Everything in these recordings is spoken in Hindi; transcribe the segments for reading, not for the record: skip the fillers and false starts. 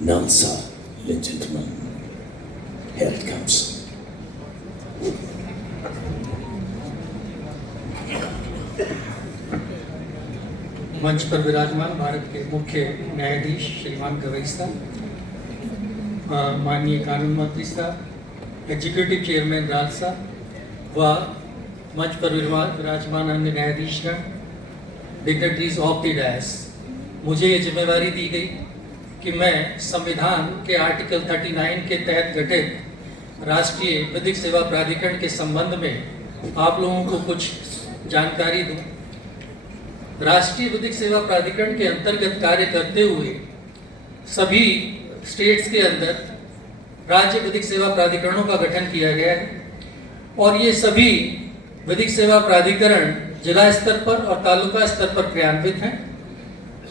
Nalsa, ladies and gentlemen. Here it comes. मंच पर विराजमान भारत के मुख्य न्यायाधीश श्रीमान गवई साहब, माननीय कानून मंत्री साहब, एग्जीक्यूटिव चेयरमैन राल साहब व मंच पर विराजमान अन्य न्यायाधीशगण, डिग्नेटरीज ऑफ द डायस, मुझे ये जिम्मेदारी दी गई कि मैं संविधान के आर्टिकल 39 के तहत गठित राष्ट्रीय विधिक सेवा प्राधिकरण के संबंध में आप लोगों को कुछ जानकारी दूं। राष्ट्रीय विधिक सेवा प्राधिकरण के अंतर्गत कार्य करते हुए सभी स्टेट्स के अंदर राज्य विधिक सेवा प्राधिकरणों का गठन किया गया है और ये सभी विधिक सेवा प्राधिकरण जिला स्तर पर और तालुका स्तर पर क्रियान्वित हैं।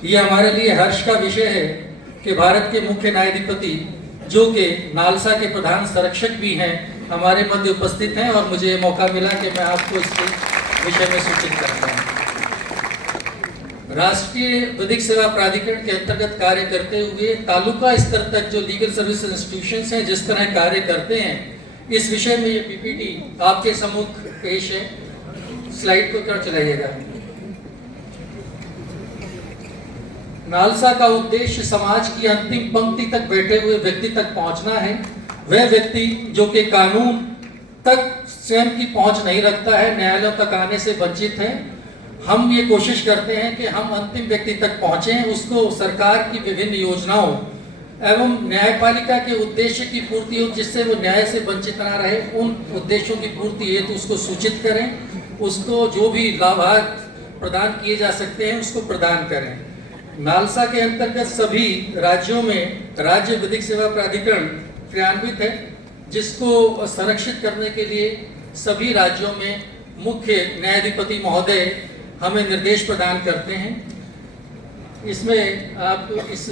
ये हमारे लिए हर्ष का विषय है कि भारत के मुख्य न्यायाधिपति जो कि नालसा के प्रधान संरक्षक भी हैं, हमारे मध्य उपस्थित हैं और मुझे ये मौका मिला कि मैं आपको इसके विषय में सूचित करता हूँ। राष्ट्रीय विधिक सेवा प्राधिकरण के अंतर्गत कार्य करते हुए तालुका स्तर तक जो लीगल सर्विस इंस्टीट्यूशंस हैं जिस तरह कार्य करते हैं, इस विषय में ये पीपीटी आपके सम्मुख पेश है। स्लाइड को कर चलाइएगा। नालसा का उद्देश्य समाज की अंतिम पंक्ति तक बैठे हुए व्यक्ति तक पहुंचना है। वह व्यक्ति जो कि कानून तक स्वयं की पहुंच नहीं रखता है, न्यायालयों तक आने से वंचित है, हम ये कोशिश करते हैं कि हम अंतिम व्यक्ति तक पहुंचे, उसको सरकार की विभिन्न योजनाओं एवं न्यायपालिका के उद्देश्य की पूर्ति हो जिससे वो न्याय से वंचित ना रहे, उन उद्देश्यों की पूर्ति हेतु उसको सूचित करें, उसको जो भी लाभार्थ प्रदान किए जा सकते हैं उसको प्रदान करें। नालसा के अंतर्गत सभी राज्यों में राज्य विधिक सेवा प्राधिकरण क्रियान्वित है, जिसको संरक्षित करने के लिए सभी राज्यों में मुख्य न्यायाधिपति महोदय हमें निर्देश प्रदान करते हैं। इसमें आप इस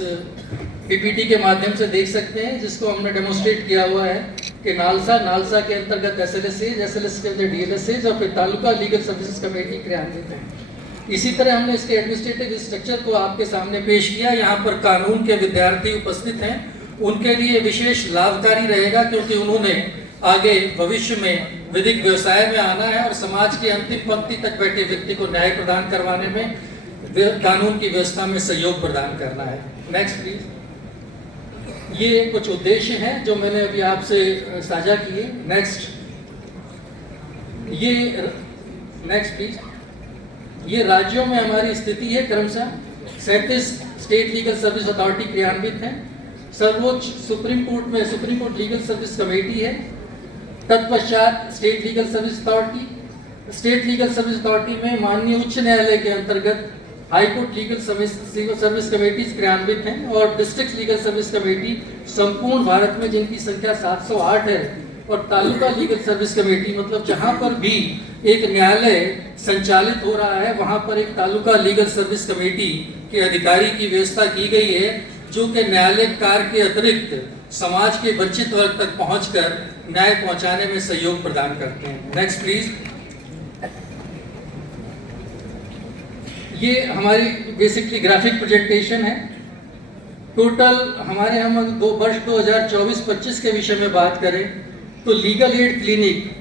पीपीटी के माध्यम से देख सकते हैं जिसको हमने डेमोन्स्ट्रेट किया हुआ है कि नालसा के अंतर्गत एसएलएस के अंदर डीएलएसएज और फिर तालुका लीगल सर्विसेज कमेटी क्रियान्वित है। इसी तरह हमने इसके एडमिनिस्ट्रेटिव स्ट्रक्चर को आपके सामने पेश किया। यहाँ पर कानून के विद्यार्थी उपस्थित हैं, उनके लिए विशेष लाभकारी रहेगा क्योंकि उन्होंने आगे भविष्य में विधिक व्यवसाय में आना है और समाज की अंतिम पंक्ति तक बैठे व्यक्ति को न्याय प्रदान करवाने में कानून की व्यवस्था में सहयोग प्रदान करना है। Next please. ये कुछ उद्देश्य हैं जो मैंने अभी आपसे साझा किए। Next please. ये राज्यों में हमारी स्थिति है। क्रमशः 37 स्टेट लीगल सर्विस अथॉरिटी क्रियान्वित है। सर्वोच्च supreme court legal service committee है। तत्पश्चात स्टेट लीगल सर्विस अथॉरिटी में माननीय उच्च न्यायालय के अंतर्गत high court legal service committees क्रियान्वित हैं और डिस्ट्रिक्ट लीगल सर्विस कमेटी संपूर्ण भारत में जिनकी संख्या 708 है और तालुका लीगल सर्विस कमेटी मतलब जहां पर भी एक न्यायालय संचालित हो रहा है वहां पर एक तालुका लीगल सर्विस कमेटी के अधिकारी की व्यवस्था की गई है जो कि न्यायालय कार्य के अतिरिक्त समाज के वंचित वर्ग तक पहुंचकर न्याय पहुंचाने में सहयोग प्रदान करते हैं। Next please. ये हमारी बेसिकली ग्राफिक प्रेजेंटेशन है। टोटल हमारे हम वर्ष 2024-25 के विषय में बात करें तो लीगल एड क्लिनिक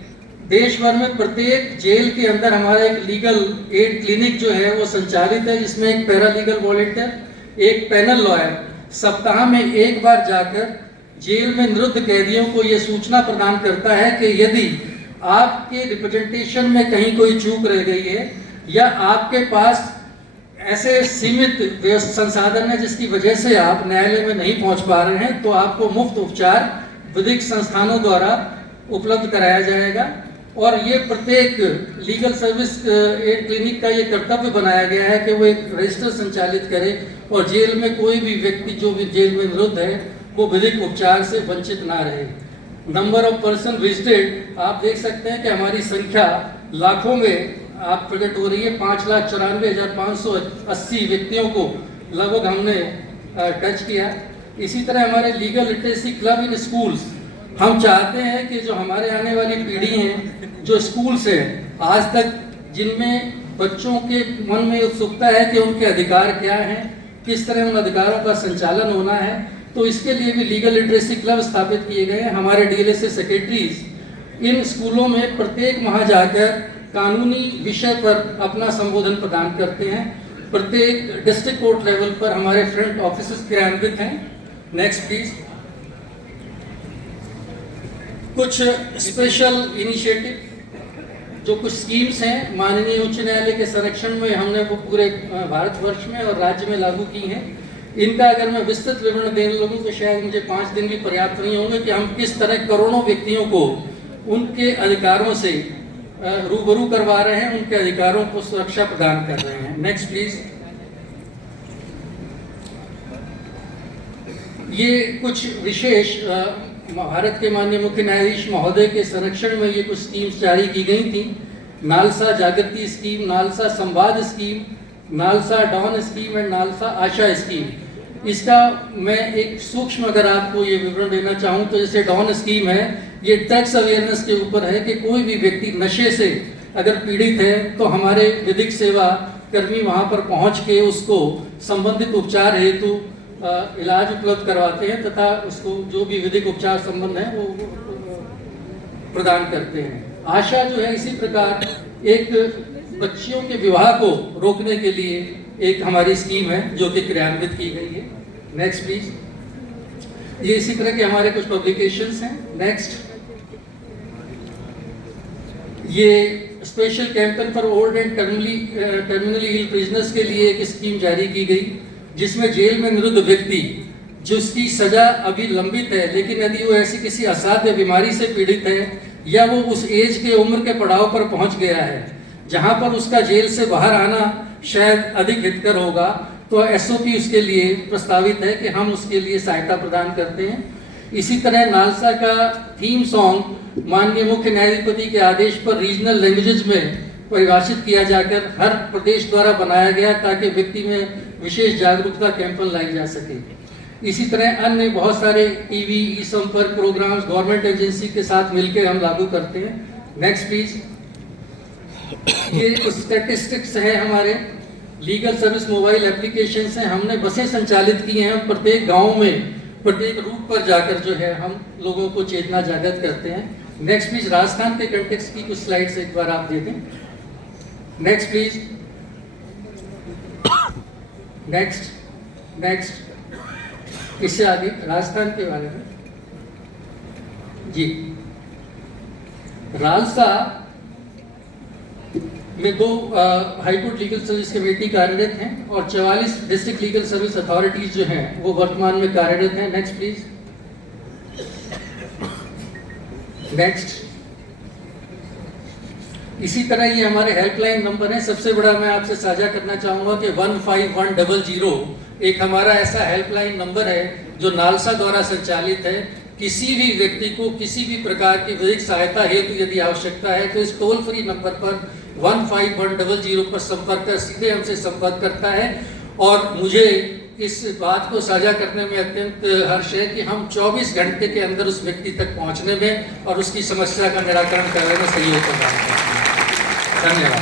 देश भर में प्रत्येक जेल के अंदर हमारा एक लीगल एड क्लिनिक जो है वो संचालित है, जिसमें एक पैरालीगल वॉलंटियर, एक पैनल लॉयर सप्ताह में एक बार जाकर जेल में निरुद्ध कैदियों को ये सूचना प्रदान करता है कि यदि आपके रिप्रेजेंटेशन में कहीं कोई चूक रह गई है या आपके पास ऐसे सीमित संसाधन है जिसकी वजह से आप न्यायालय में नहीं पहुंच पा रहे हैं तो आपको मुफ्त उपचार विधिक संस्थानों द्वारा उपलब्ध कराया जाएगा। और ये प्रत्येक लीगल सर्विस एड क्लिनिक का ये कर्तव्य बनाया गया है कि वो एक रजिस्टर संचालित करे और जेल में कोई भी व्यक्ति जो भी जेल में निरुद्ध है वो विधिक उपचार से वंचित ना रहे। नंबर ऑफ पर्सन विजिटेड आप देख सकते हैं कि हमारी संख्या लाखों में आप प्रकट हो रही है। 5,94,580 व्यक्तियों को लगभग हमने टच किया। इसी तरह हमारे legal literacy club in schools, हम चाहते हैं कि जो हमारे आने वाली पीढ़ी है जो स्कूल से आज तक जिनमें बच्चों के मन में उत्सुकता है कि उनके अधिकार क्या हैं, किस तरह उन अधिकारों का संचालन होना है, तो इसके लिए भी लीगल लिटरेसी क्लब स्थापित किए गए हैं। हमारे डीएलएसए सेक्रेटरीज इन स्कूलों में प्रत्येक माह जाकर कानूनी विषय पर अपना संबोधन प्रदान करते हैं। प्रत्येक डिस्ट्रिक्ट कोर्ट लेवल पर हमारे फ्रंट ऑफिस क्रियान्वित हैं। Next please. कुछ स्पेशल इनिशिएटिव जो कुछ स्कीम्स हैं माननीय उच्च न्यायालय के संरक्षण में हमने वो पूरे भारतवर्ष में और राज्य में लागू की हैं। इनका अगर मैं विस्तृत विवरण देने लगूं तो शायद मुझे 5 दिन भी पर्याप्त नहीं होंगे कि हम किस तरह करोड़ों व्यक्तियों को उनके अधिकारों से रूबरू करवा रहे हैं, उनके अधिकारों को सुरक्षा प्रदान कर रहे हैं। Next please. ये कुछ विशेष भारत के माननीय मुख्य न्यायाधीश महोदय के संरक्षण में ये कुछ स्कीम्स जारी की गई थी। NALSA Jagriti scheme, NALSA Samvad scheme, NALSA DAWN scheme and NALSA Asha scheme. इसका मैं एक सूक्ष्म अगर आपको ये विवरण देना चाहूँ तो जैसे डॉन स्कीम है, ये ड्रग्स अवेयरनेस के ऊपर है कि कोई भी व्यक्ति नशे से अगर पीड़ित है तो हमारे विधिक सेवा कर्मी वहाँ पर पहुँच के उसको संबंधित उपचार हेतु इलाज उपलब्ध करवाते हैं तथा उसको जो भी विधिक उपचार संबंध है वो प्रदान करते हैं। आशा जो है इसी प्रकार एक बच्चियों के विवाह को रोकने के लिए एक हमारी स्कीम है जो कि क्रियान्वित की गई है। Next please. ये इसी तरह के हमारे कुछ पब्लिकेशंस हैं। नेक्स्ट। ये special campaign for old and terminally ill prisoners के लिए एक स्कीम जारी की गई जिसमें जेल में निरुद्ध व्यक्ति जिसकी सजा अभी लंबित है लेकिन यदि वो ऐसी किसी असाध्य बीमारी से पीड़ित है या वो उस एज के उम्र के पड़ाव पर पहुंच गया है जहां पर उसका जेल से बाहर आना शायद अधिक हितकर होगा, तो एसओपी उसके लिए प्रस्तावित है कि हम उसके लिए सहायता प्रदान करते हैं। इसी तरह नालसा का थीम सॉन्ग माननीय मुख्य न्यायाधिपति के आदेश पर रीजनल लैंग्वेजेस में परिभाषित किया जाकर हर प्रदेश द्वारा बनाया गया ताकि व्यक्ति में विशेष जागरूकता कैंपेन लाई जा सके। इसी तरह अन्य बहुत सारे टीवी ई संपर्क प्रोग्राम्स गवर्नमेंट एजेंसी के साथ मिलकर हम लागू करते हैं। Next please. ये कुछ स्टैटिस्टिक्स है हमारे लीगल सर्विस मोबाइल एप्लीकेशंस हैं। हमने बसें संचालित की हैं, प्रत्येक गांव में प्रत्येक रूट पर जाकर जो है हम लोगों को चेतना जागृत करते हैं। Next please. राजस्थान के कंटेक्स्ट की कुछ स्लाइड्स एक बार आप दे दें। Next please. नेक्स्ट। इससे आगे राजस्थान के बारे में जी। रालसा में 2 हाईकोर्ट लीगल सर्विस कमेटी कार्यरत हैं और 44 डिस्ट्रिक्ट लीगल सर्विस अथॉरिटीज जो हैं वो वर्तमान में कार्यरत हैं। Next please. नेक्स्ट। इसी तरह ये हमारे हेल्पलाइन नंबर है। सबसे बड़ा मैं आपसे साझा करना चाहूँगा कि 15100 एक हमारा ऐसा हेल्पलाइन नंबर है जो नालसा द्वारा संचालित है। किसी भी व्यक्ति को किसी भी प्रकार की विधिक सहायता हेतु यदि आवश्यकता है तो इस टोल फ्री नंबर पर 15100 पर संपर्क कर सीधे हमसे संपर्क करता है। और मुझे इस बात को साझा करने में अत्यंत हर्ष है कि हम 24 घंटे के अंदर उस व्यक्ति तक पहुंचने में और उसकी समस्या का निराकरण करने में सहयोग प्रदान करते हैं। धन्यवाद।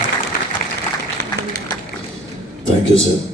Thank you sir.